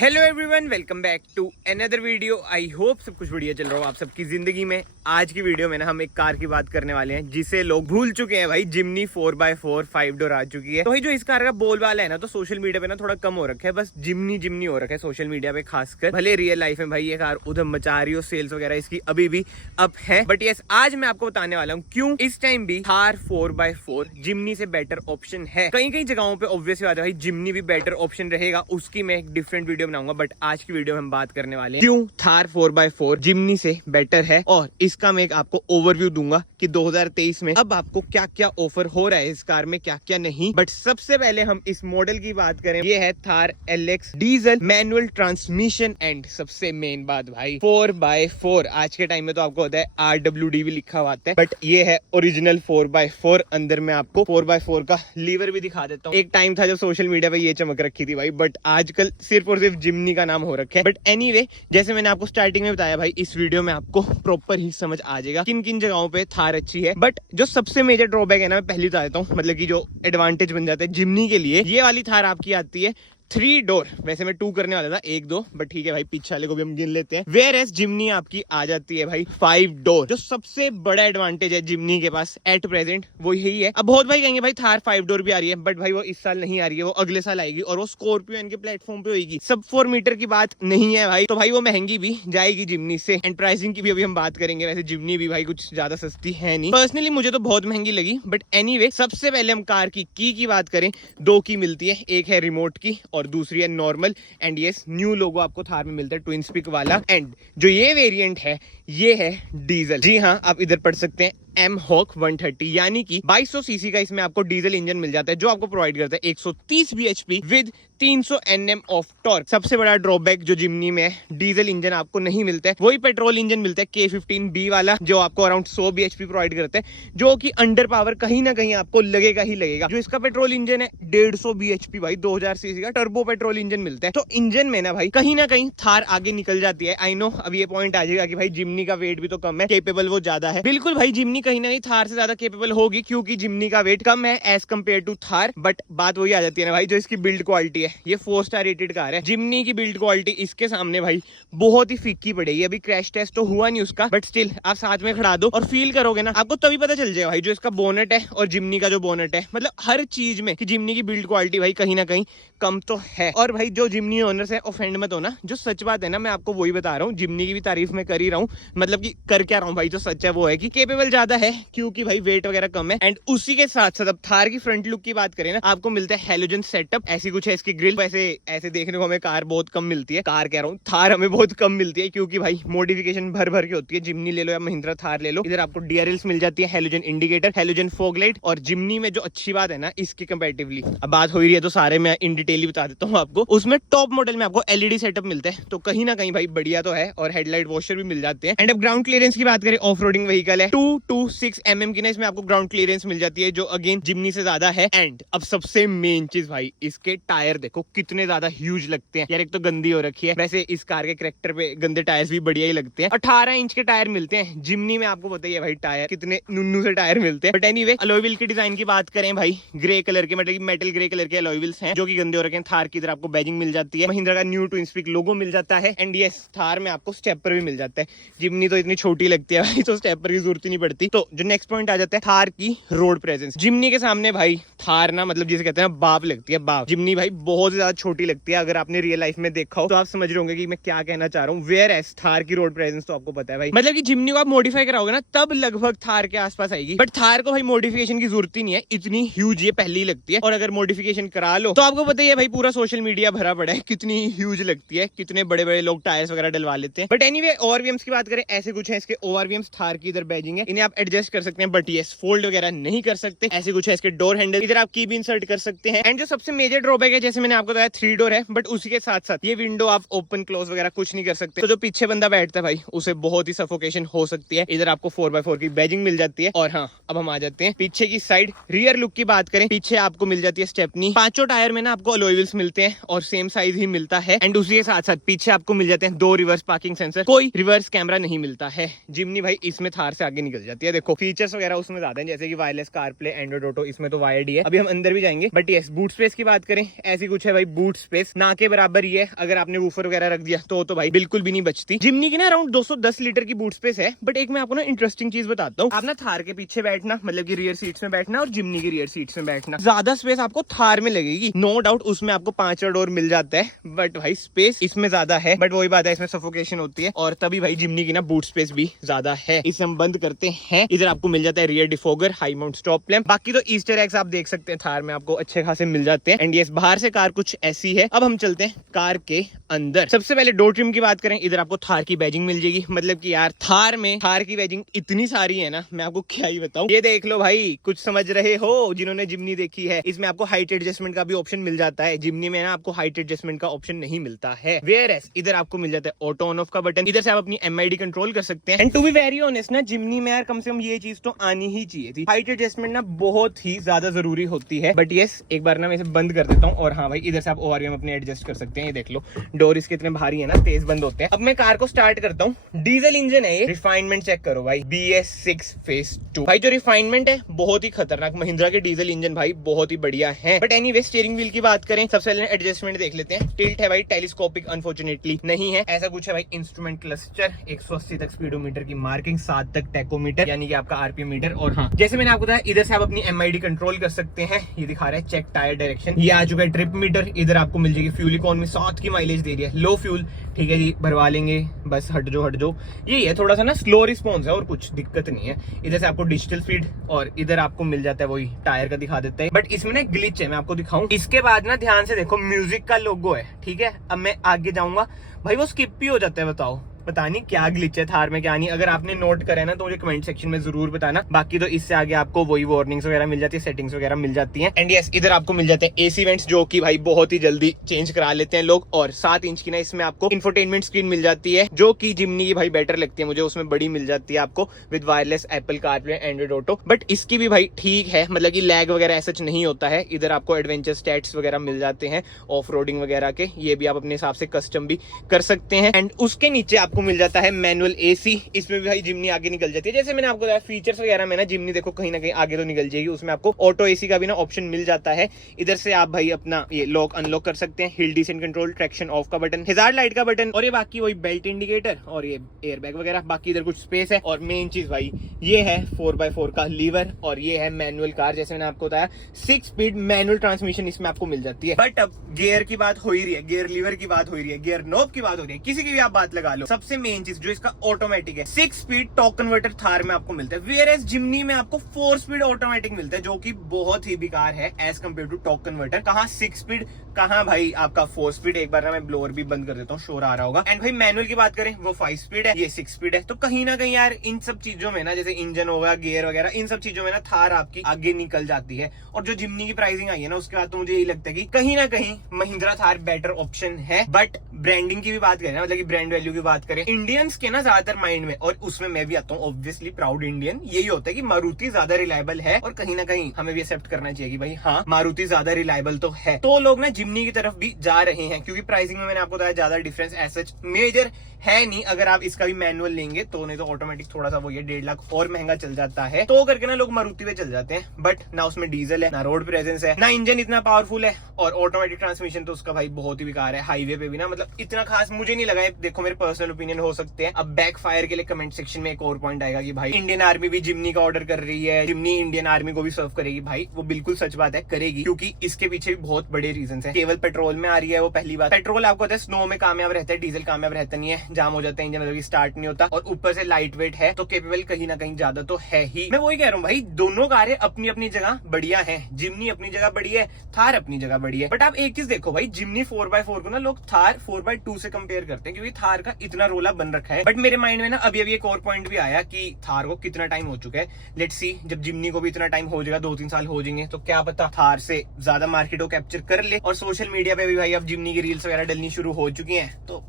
Hello everyone, welcome back to another video. I hope सब कुछ बढ़िया चल रहा हो आप सबकी जिंदगी में। आज की वीडियो में ना हम एक कार की बात करने वाले हैं जिसे लोग भूल चुके हैं भाई। जिमनी 4x4 5 डोर आ चुकी है। तो भाई जो इस कार का बोलबाला है ना, तो सोशल मीडिया पे ना थोड़ा कम हो रखा है, बस जिमनी जिमनी हो रखा है सोशल मीडिया पे खासकर। भले रियल लाइफ में भाई ये कार उधर मचा रही हो, सेल्स वगैरह इसकी अभी भी अप है, बट यस आज मैं आपको बताने वाला हूँ क्यों इस टाइम भी थार 4x4 जिमनी से बेटर ऑप्शन है। कई कई जगहों पे ऑब्वियसली बात है भाई जिमनी भी बेटर ऑप्शन रहेगा, उसकी मैं एक डिफरेंट वीडियो बनाऊंगा। बट आज की वीडियो में हम बात करने वाले हैं क्यों थार 4x4 जिमनी से बेटर है, और इसका मैं आपको ओवरव्यू दूंगा कि 2023 में अब आपको क्या क्या ऑफर हो रहा है इस कार में, क्या क्या नहीं। बट सबसे पहले हम इस मॉडल की बात करें, ये है Thar LX diesel manual transmission. And सबसे मेन बात भाई 4x4 आज के टाइम में तो आपको होता है RWD भी लिखा हुआ आता है, बट ये है ओरिजिनल 4x4। अंदर में आपको 4x4 का लीवर भी दिखा देता हूँ। एक टाइम था जब सोशल मीडिया पे ये चमक रखी थी भाई, बट आजकल सिर्फ और सिर्फ जिमनी का नाम हो रखा है। बट एनीवे, जैसे मैंने आपको स्टार्टिंग में बताया भाई, इस वीडियो में आपको प्रॉपर ही समझ आ जाएगा किन किन जगहों पे थार अच्छी है। बट जो सबसे मेजर ड्रॉबैक है ना, मैं पहले बता देता हूँ, मतलब कि जो एडवांटेज बन जाता है जिमनी के लिए, ये वाली थार आपकी आती है 3 डोर। वैसे मैं 2 करने वाला था, 1 2, बट ठीक है भाई, पीछे वाले को भी हम गिन लेते हैं। वेयर एज जिमनी आपकी आ जाती है भाई 5 डोर। जो सबसे बड़ा एडवांटेज है जिमनी के पास एट प्रेजेंट वो यही है। अब बहुत भाई कहेंगे भाई थार 5 डोर भी आ रही है, बट भाई वो इस साल नहीं आ रही है, वो अगले साल आएगी और वो स्कॉर्पियो के प्लेटफॉर्म पे होगी। सब 4 मीटर की बात नहीं है भाई, तो भाई वो महंगी भी जाएगी जिमनी से। एंड प्राइसिंग की भी अभी हम बात करेंगे। वैसे जिमनी भी भाई कुछ ज्यादा सस्ती है नहीं, पर्सनली मुझे तो बहुत महंगी लगी। बट एनीवे, सबसे पहले हम कार की बात करें, 2 की मिलती है, एक है रिमोट की और दूसरी है normal. And yes, new logo आपको थार में मिलता है, ट्विन स्पीक वाला। एंड जो ये वेरिएंट है ये है डीजल। जी हाँ, आप इधर पढ़ सकते हैं M-Hawk 130, यानी कि 2200 सीसी का इसमें आपको डीजल इंजन मिल जाता है, जो आपको प्रोवाइड करता है 130 bhp with 300 Nm of torque. सबसे बड़ा ड्रॉबैक जो जिमनी में है, डीजल इंजन आपको नहीं मिलता है, वही पेट्रोल इंजन मिलता है K15B वाला, जो आपको अराउंड 100 bhp प्रोवाइड करता है, जो कि अंडर पावर कहीं ना कहीं आपको लगेगा ही लगेगा। जो इसका पेट्रोल इंजन है 150 bhp भाई, 2000 सीसी का टर्बो पेट्रोल इंजन मिलता है। तो इंजन में ना भाई कहीं ना कहीं थार आगे निकल जाती है। आई नो अब ये पॉइंट आ जाएगा कि भाई जिमनी का वेट भी तो कम है, केपेबल वो ज्यादा है। बिल्कुल भाई, जिमनी कहीं ना कहीं थार से ज्यादा केपेबल होगी, क्योंकि जिमनी का वेट कम है as compare to Thar. But बात वही आ जाती है ना भाई, जो इसकी बिल्ड क्वालिटी है, ये 4 स्टार रेटेड कार है। जिमनी की बिल्ड क्वालिटी इसके सामने भाई बहुत ही फीकी पड़ेगी। अभी क्रैश टेस्ट तो हुआ नहीं उसका, बट स्टिल आप साथ में खड़ा दो और फील करोगे ना, आपको तभी पता चल जाएगा भाई जो इसका बोनेट है और जिमनी का जो बोनेट है, मतलब हर चीज में कि जिमनी की बिल्ड क्वालिटी भाई कहीं ना कहीं कम तो है। और भाई जो जिमनी ओनर्स है ऑफेंड मत होना, जो सच बात है ना मैं आपको वही बता रहा हूँ। जिमनी की भी तारीफ मैं कर ही रहा हूँ, मतलब कि कर क्या रहा हूँ भाई, जो सच है वो है कि केपेबल ज्यादा है क्योंकि भाई वेट वगैरह कम है। एंड उसी के साथ साथ अब थार की फ्रंट लुक की बात करें ना, आपको मिलता है हेलोजन सेटअप, ऐसी कुछ है इसकी ग्रिल। वैसे ऐसे देखने को हमें कार बहुत कम मिलती है, कार कह रहा हूँ थार हमें बहुत कम मिलती है, क्योंकि भाई मॉडिफिकेशन भर भर के होती है। जिमनी ले लो या महिंद्रा थार ले लो, इधर आपको DRLs मिल जाती है, halogen indicator, halogen fog light. और जिमनी में जो अच्छी बात है ना इसकी कंपैरेटिवली, अब बात हो रही है तो सारे मैं इन डिटेल ही बता देता हूँ आपको। उसमें टॉप मॉडल में आपको LED सेटअप मिलता है, तो कहीं ना कहीं भाई बढ़िया तो है, और हेडलाइट वॉशर भी मिल जाते हैं। एंड अब ग्राउंड क्लियरेंस की बात करें, ऑफ रोडिंग व्हीकल है, 226 mm की ना इसमें आपको ग्राउंड क्लियरेंस मिल जाती है, जो अगेन जिमनी से ज्यादा है। एंड अब सबसे मेन चीज भाई, इसके टायर देखो कितने ज्यादा ह्यूज लगते हैं यार। एक तो गंदी हो रखी है, वैसे इस कार के कैरेक्टर पे गंदे टायर्स भी बढ़िया ही लगते हैं। 18 इंच के टायर मिलते हैं, जिमनी में आपको पता ही है भाई टायर कितने नुन्नू से टायर मिलते हैं। बट एनीवे, अलॉय व्हील की डिजाइन की बात करें भाई, ग्रे कलर के, मतलब मेटल ग्रे कलर के अलॉय व्हील्स हैं, जो कि गंदे हो रखे हैं। थार की इधर आपको बैजिंग मिल जाती है, महिंद्रा का न्यू ट्विन स्पीक लोगो मिल जाता है। एंड यस, थार में आपको स्टेपर भी मिल जाता है। जिमनी तो इतनी छोटी लगती है भाई, तो स्टेपर की जरूरत ही नहीं पड़ती। तो जो नेक्स्ट पॉइंट आ जाता है थार की रोड प्रेजेंस। जिमनी के सामने भाई थार ना, मतलब जिसे कहते हैं बाप लगती है, बाप। जिमनी भाई बहुत ज्यादा छोटी लगती है, अगर आपने रियल लाइफ में देखा हो तो आप समझ रहे होंगे कि मैं क्या कहना चाह रहा हूँ। वेयर एज थार की रोड प्रेजेंस तो आपको पता है भाई, मतलब कि जिमनी को आप मॉडिफाई कराओगे ना तब लगभग थार के आसपास आएगी। बट थार को भाई मॉडिफिकेशन की जरूरत ही नहीं है, इतनी ह्यूज ये पहले ही लगती है। और अगर मॉडिफिकेशन करा लो तो आपको पता ही है भाई, पूरा सोशल मीडिया भरा पड़ा है, कितनी ह्यूज लगती है, कितने बड़े बड़े लोग टायर्स वगैरह डलवा लेते हैं। बट एनीवे, ORVMs की बात करें, ऐसे कुछ है इसके ORVMs। थार की इधर बैजिंग है, इन्हें आप एडजस्ट कर सकते हैं, बट यस फोल्ड वगैरह नहीं कर सकते। ऐसे कुछ है इसके डोर हैंडल, इधर आप की भी इंसर्ट कर सकते हैं। एंड जो सबसे मेजर ड्रॉबैक है, जैसे मैंने आपको बताया 3 डोर है, बट उसी के साथ साथ ये विंडो आप ओपन क्लोज वगैरह कुछ नहीं कर सकते। तो जो पीछे बंदा बैठता है भाई, उसे बहुत ही सफोकेशन हो सकती है। इधर आपको 4x4 की बैजिंग मिल जाती है। और हाँ, अब हम आ जाते हैं पीछे की साइड। रियर लुक की बात करें, पीछे आपको मिल जाती है स्टेपनी। 5 टायर में ना आपको अलॉय व्हील्स मिलते हैं और सेम साइज ही मिलता है। एंड उसी के साथ साथ पीछे आपको मिल जाते हैं 2 रिवर्स पार्किंग सेंसर, कोई रिवर्स कैमरा नहीं मिलता है। जिमनी भाई इसमें थार से आगे निकल जाती है ये देखो फीचर्स वगैरह उसमें ज्यादा है, जैसे कि वायरलेस कारप्ले, एंड्रॉइड ऑटो, इसमें तो वायर्ड ही है। अभी हम अंदर भी जाएंगे, बट यस बूट स्पेस की बात करें ऐसी कुछ है भाई, बूट स्पेस ना के बराबर ही है। अगर आपने वूफर वगैरह रख दिया तो भाई बिल्कुल भी नहीं बचती। जिमनी की ना अराउंड 210 लीटर की बूट स्पेस है। बट एक मैं आपको ना इंटरेस्टिंग चीज बताता हूँ, आप ना थार के पीछे बैठना, मतलब की रियर सीट्स में बैठना और जिमनी की रियर सीट्स में बैठना, ज्यादा स्पेस आपको थार में लगेगी। नो डाउट उसमें आपको 5 डोर मिल जाता है, बट भाई स्पेस इसमें ज्यादा है। बट वही बात है, इसमें सफोकेशन होती है और तभी भाई जिमनी की ना बूट स्पेस भी ज्यादा है। इसे हम बंद करते हैं। इधर आपको मिल जाता है rear defogger, high mount stop lamp, बाकी तो ईस्टर एग्स आप देख सकते हैं थार में आपको अच्छे खासे मिल जाते हैं। एंड यस बाहर से कार कुछ ऐसी है। अब हम चलते हैं कार के अंदर। सबसे पहले डोर ट्रिम की बात करें, इधर आपको थार की बैजिंग मिल जाएगी। मतलब कि यार थार में थार की बैजिंग इतनी सारी है ना, मैं आपको क्या ही बताऊं। ये देख लो भाई, कुछ समझ रहे हो जिन्होंने जिमनी देखी है। इसमें आपको हाइट एडजस्टमेंट का भी ऑप्शन मिल जाता है। जिमनी में ना आपको हाइट एडजस्टमेंट का ऑप्शन नहीं मिलता है। वेयरएस इधर आपको मिल जाता है ऑटो ऑन ऑफ का बटन। इधर से आप अपनी एमआईडी कंट्रोल कर सकते हैं। And to be very honest ना, जिमनी में यार कम से कम ये चीज तो आनी ही चाहिए थी। हाइट एडजस्टमेंट ना बहुत ही ज्यादा जरूरी होती है। बट यस एक बार ना मैं इसे बंद कर देता हूँ और हाँ भाई इधर से आप ओआरवीएम अपने एडजस्ट कर सकते हैं। ये देख लो डोर इसके इतने भारी है ना, तेज बंद होते हैं। अब मैं कार को स्टार्ट करता हूँ। डीजल इंजन है ये। रिफाइनमेंट चेक करो भाई, BS6 फेज 2 भाई। जो रिफाइनमेंट है बहुत ही खतरनाक। महिंद्रा के डीजल इंजन भाई बहुत ही बढ़िया है। बट एनीवे स्टीयरिंग व्हील की बात करें, सबसे पहले एडजस्टमेंट देख लेते हैं। टिल्ट है भाई, टेलीस्कोपिक अनफॉर्चुनेटली नहीं है। ऐसा कुछ है भाई, इंस्ट्रूमेंट क्लस्टर, 180 तक स्पीडोमीटर की मार्किंग, 7 तक टैकोमीटर यानी कि आपका आरपीएम मीटर। और हाँ जैसे मैंने आपको बताया, इधर से आप अपनी एमआईडी कंट्रोल कर सकते हैं। ये दिखा रहा है चेक टायर डायरेक्शन। ये आ चुका है ट्रिप मीटर। इधर आपको मिल जाएगी फ्यूल इकोनॉमी, 7 की माइलेज दे रही है। लो फ्यूल, ठीक है जी, भरवा लेंगे बस, हट जो यही है। थोड़ा सा ना स्लो रिस्पॉन्स है और कुछ दिक्कत नहीं है। इधर से आपको डिजिटल फीड और इधर आपको मिल जाता है वही टायर का दिखा देता है। बट इसमें ना ग्लिच है, मैं आपको दिखाऊं। इसके बाद ना ध्यान से देखो, म्यूजिक का लोगो है, ठीक है। अब मैं आगे जाऊंगा भाई, वो स्किप भी हो जाता है। बताओ पता नहीं क्या ग्लिच है थार में क्या नहीं। अगर आपने नोट करा है ना तो मुझे कमेंट सेक्शन में जरूर बताना। बाकी तो इससे आगे आपको वही वार्निंग्स वगैरह मिल जाती है, सेटिंग्स वगैरह मिल जाती हैं। एंड यस इधर आपको मिल जाते हैं एसी वेंट्स, जो कि भाई बहुत ही जल्दी चेंज करा लेते हैं लोग। और 7 इंच की ना इसमें आपको इंफोटेनमेंट स्क्रीन मिल जाती है, जो कि जिमनी की भाई बेटर लगती है मुझे। उसमें बड़ी मिल जाती है आपको with wireless Apple CarPlay, Android auto. But इसकी भी भाई ठीक है, मतलब की लैग वगैरह ऐसा नहीं होता है। इधर आपको एडवेंचर स्टैट्स वगैरह मिल जाते हैं, ऑफ रोडिंग वगैरह के। ये भी आप अपने हिसाब से कस्टम भी कर सकते हैं। एंड उसके नीचे आपको मिल जाता है मैनुअल एसी। इसमें भी भाई जिमनी आगे निकल जाती है। जैसे मैंने आपको बताया फीचर्स वगैरह में ना जिमनी देखो कहीं ना कहीं आगे तो निकल जाएगी। उसमें आपको ऑटो एसी का भी ना ऑप्शन मिल जाता है। इधर से आप भाई अपना ये लॉक अनलॉक कर सकते हैं। Hill descent control, traction of का बटन, हैजार्ड लाइट का बटन, और ये बाकी वही बेल्ट इंडिकेटर और ये एयरबैग वगैरह। बाकी इधर कुछ स्पेस है। और मेन चीज भाई ये है 4x4 का लीवर और ये है मैनुअल कार। जैसे मैंने आपको बताया 6 स्पीड मैनुअल ट्रांसमिशन इसमें आपको मिल जाती है। बट अब गियर की बात हो ही रही है, गियर लीवर की बात हो रही है, गियर नॉब की बात हो रही है, किसी की भी आप बात लगा लो। सबसे मेन चीज जो इसका ऑटोमेटिक है, 6 स्पीड टॉर्क कन्वर्टर थार में आपको मिलता है। वेयरएस जिमनी में आपको 4 स्पीड ऑटोमेटिक मिलता है, जो कि बहुत ही बेकार है as compare to torque converter. कहां 6 स्पीड, कहां भाई आपका 4 स्पीड। एक बार ना मैं ब्लोअर भी बंद कर देता हूँ, शोर आ रहा होगा। एंड भाई मैनुअल की बात करें, वो 5 स्पीड है, ये 6 स्पीड है। तो कहीं ना कहीं यार इन सब चीजों में ना, जैसे इंजन होगा, गियर वगैरह, इन सब चीजों में ना थार आपकी आगे निकल जाती है। और जो जिमनी की प्राइसिंग आई है ना, उसके बाद तो मुझे यही लगता है कि कहीं ना कहीं महिंद्रा थार बेटर ऑप्शन है। बट ब्रांडिंग की भी बात करें ना, मतलब की ब्रांड वैल्यू की बात करें, इंडियंस के ना ज्यादातर माइंड में, और उसमें मैं भी आता हूँ ऑब्वियसली प्राउड इंडियन, यही होता है कि मारुति ज्यादा रिलायबल है। और कहीं ना कहीं हमें भी एक्सेप्ट करना चाहिए कि भाई हाँ मारुति ज्यादा रिलायबल तो है। तो लोग ना जिमनी की तरफ भी जा रहे हैं, क्योंकि प्राइसिंग में मैंने आपको बताया ज्यादा डिफरेंस ऐसा मेजर है नहीं। अगर आप इसका भी मैनुअल लेंगे तो, नहीं तो ऑटोमेटिक थोड़ा सा वो ये 1.5 लाख और महंगा चल जाता है। तो करके ना लोग मारुति पे चल जाते हैं। बट ना उसमें डीजल है, ना रोड प्रेजेंस है, ना इंजन इतना पावरफुल है, और ऑटोमेटिक ट्रांसमिशन तो उसका भाई बहुत ही बेकार है। हाईवे पे भी ना मतलब इतना खास मुझे नहीं लगा है। देखो मेरे पर्सनल ओपिनियन हो सकते हैं। अब बैक फायर के लिए कमेंट सेक्शन में एक और पॉइंट आएगा कि भाई इंडियन आर्मी भी जिमनी का ऑर्डर कर रही है, जिमनी इंडियन आर्मी को भी सर्व करेगी। भाई वो बिल्कुल सच बात है, करेगी, क्योंकि इसके पीछे भी बहुत बड़े रीजन है। केवल पेट्रोल में आ रही है वो पहली बात। पेट्रोल आपको पता है स्नो में कामयाब रहता है, डीजल कामयाब रहता नहीं है, जाम हो जाता है इंजन, स्टार्ट नहीं होता। और ऊपर से लाइट वेट है, तो केपेबल कहीं ना कहीं ज्यादा तो है ही। मैं वही कह रहा हूँ भाई, दोनों कारें अपनी अपनी जगह बढ़िया हैं। जिमनी अपनी जगह बढ़िया है, थार अपनी जगह बढ़िया है। बट आप एक चीज देखो भाई, जिमनी 4x4 को ना लोग थार 4x2 से कंपेयर करते हैं, क्योंकि थार का इतना रोला बन रखा है। बट मेरे माइंड में ना अभी एक और पॉइंट भी आया कि थार को कितना टाइम हो चुका है। लेट्स सी, जब जिमनी को भी इतना टाइम हो जाएगा, 2-3 साल हो जाएंगे, तो क्या पता थार से ज्यादा मार्केट को कैप्चर कर ले। और सोशल मीडिया पे भी भाई अब जिमनी की रील्स वगैरह डलनी शुरू हो चुकी हैं, तो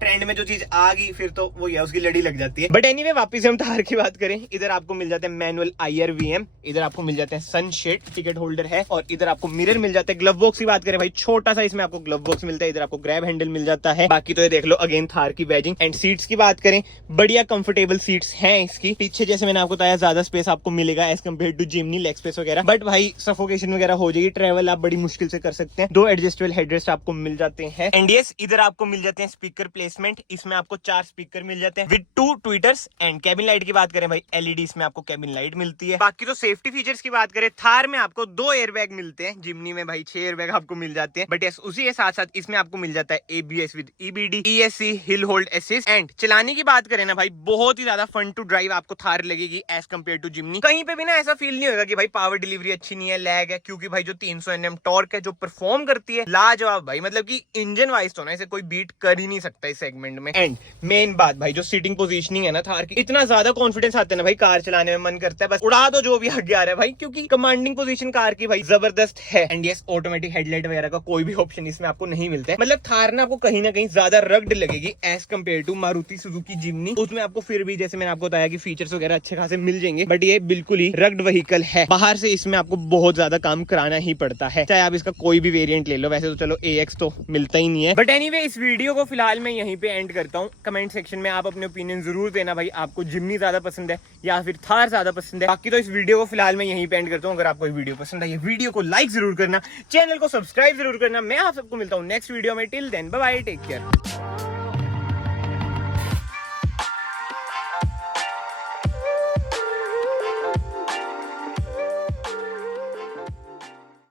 ट्रेंड में जो चीज आ गई फिर तो वो है उसकी लड़ी लग जाती है। बट एनीवे वापस से हम थार की बात करें, इधर आपको मिल जाते हैं मैनुअल IRVM, इधर आपको मिल जाते हैं सनशेड, टिकट होल्डर है और इधर आपको मिरर मिल जाता है। ग्लव बॉक्स की बात करें भाई, छोटा सा इसमें आपको ग्लव बॉक्स मिलता है, इधर आपको ग्रैब हैंडल मिल जाता है। बाकी तो ये देख लो अगेन थार की बैजिंग। एंड सीट्स की बात करें, बढ़िया कंफर्टेबल सीट्स हैं इसकी। पीछे जैसे मैंने आपको बताया ज्यादा स्पेस आपको मिलेगा as compare to Jimny, leg space वगैरह। बट भाई सफोकेशन वगैरह हो जाएगी, ट्रेवल आप बड़ी मुश्किल से कर सकते हैं। 2 एडजस्टेबल हेडरेस्ट आपको मिल जाते हैं। एंड यस, इधर आपको मिल जाते हैं स्पीकर प्लेसमेंट, इसमें आपको 4 स्पीकर मिल जाते हैं with 2 tweeters. And cabin light की बात करें भाई, LED इसमें आपको कैबिन लाइट मिलती है। बाकी तो सेफ्टी फीचर्स की बात करें, थार में आपको 2 एयरबैग मिलते हैं, जिमनी में भाई 6 एयरबैग आपको मिल जाते हैं। बट यस, उसी के साथ साथ इसमें आपको मिल जाता है ABS with EBD, ESC, hill hold assist. And चलाने की बात करें ना भाई, बहुत ही ज्यादा फन टू ड्राइव आपको थार लगेगी एज कम्पेयर टू जिमनी। कहीं पे भी ना ऐसा फील नहीं होगा कि भाई पावर डिलीवरी अच्छी नहीं है, लैग है, क्योंकि भाई जो 300 Nm टॉर्क है जो परफॉर्म करती है लाजवाब भाई, मतलब कि इंजन वाइज तो ना इसे कोई बीट कर ही नहीं सकता इस सेगमेंट में। एंड मेन बात भाई, जो सीटिंग पोजीशनिंग है ना थार की, इतना ज्यादा कॉन्फिडेंस आता है ना भाई, कार चलाने में मन करता है बस उड़ा दो जो भी आगे आ रहा है भाई, क्योंकि कमांडिंग पोजीशन कार की भाई जबरदस्त है। एंड यस, ऑटोमेटिक हेडलाइट वगैरह का कोई भी ऑप्शन इसमें आपको नहीं मिलता है। मतलब थार ना आपको कहीं ना कहीं ज्यादा रग्ड लगेगी as compare to Maruti Suzuki Jimny. उसमें आपको फिर भी जैसे मैंने आपको बताया कि फीचर्स वगैरह अच्छे खासे मिल जाएंगे, बट ये बिल्कुल ही रग्ड व्हीकल है। बाहर से इसमें आपको बहुत ज्यादा काम कराना ही पड़ता है, चाहे आप इसका कोई भी वेरिएंट ले लो। वैसे तो चलो AX तो मिलता ही नहीं है। बट एनीवे, इस वीडियो को फिलहाल मैं यहीं पे एंड करता हूँ। कमेंट सेक्शन में आप अपने ओपिनियन जरूर देना भाई, आपको जिमनी ज्यादा पसंद है या फिर थार ज्यादा पसंद है। बाकी तो इस वीडियो को फिलहाल मैं यहीं पे एंड करता हूँ। अगर आपको वीडियो पसंद है, वीडियो को लाइक जरूर करना, चैनल को सब्सक्राइब जरूर करना। मैं आप सबको मिलता हूँ नेक्स्ट वीडियो में। Till then bye bye, take care.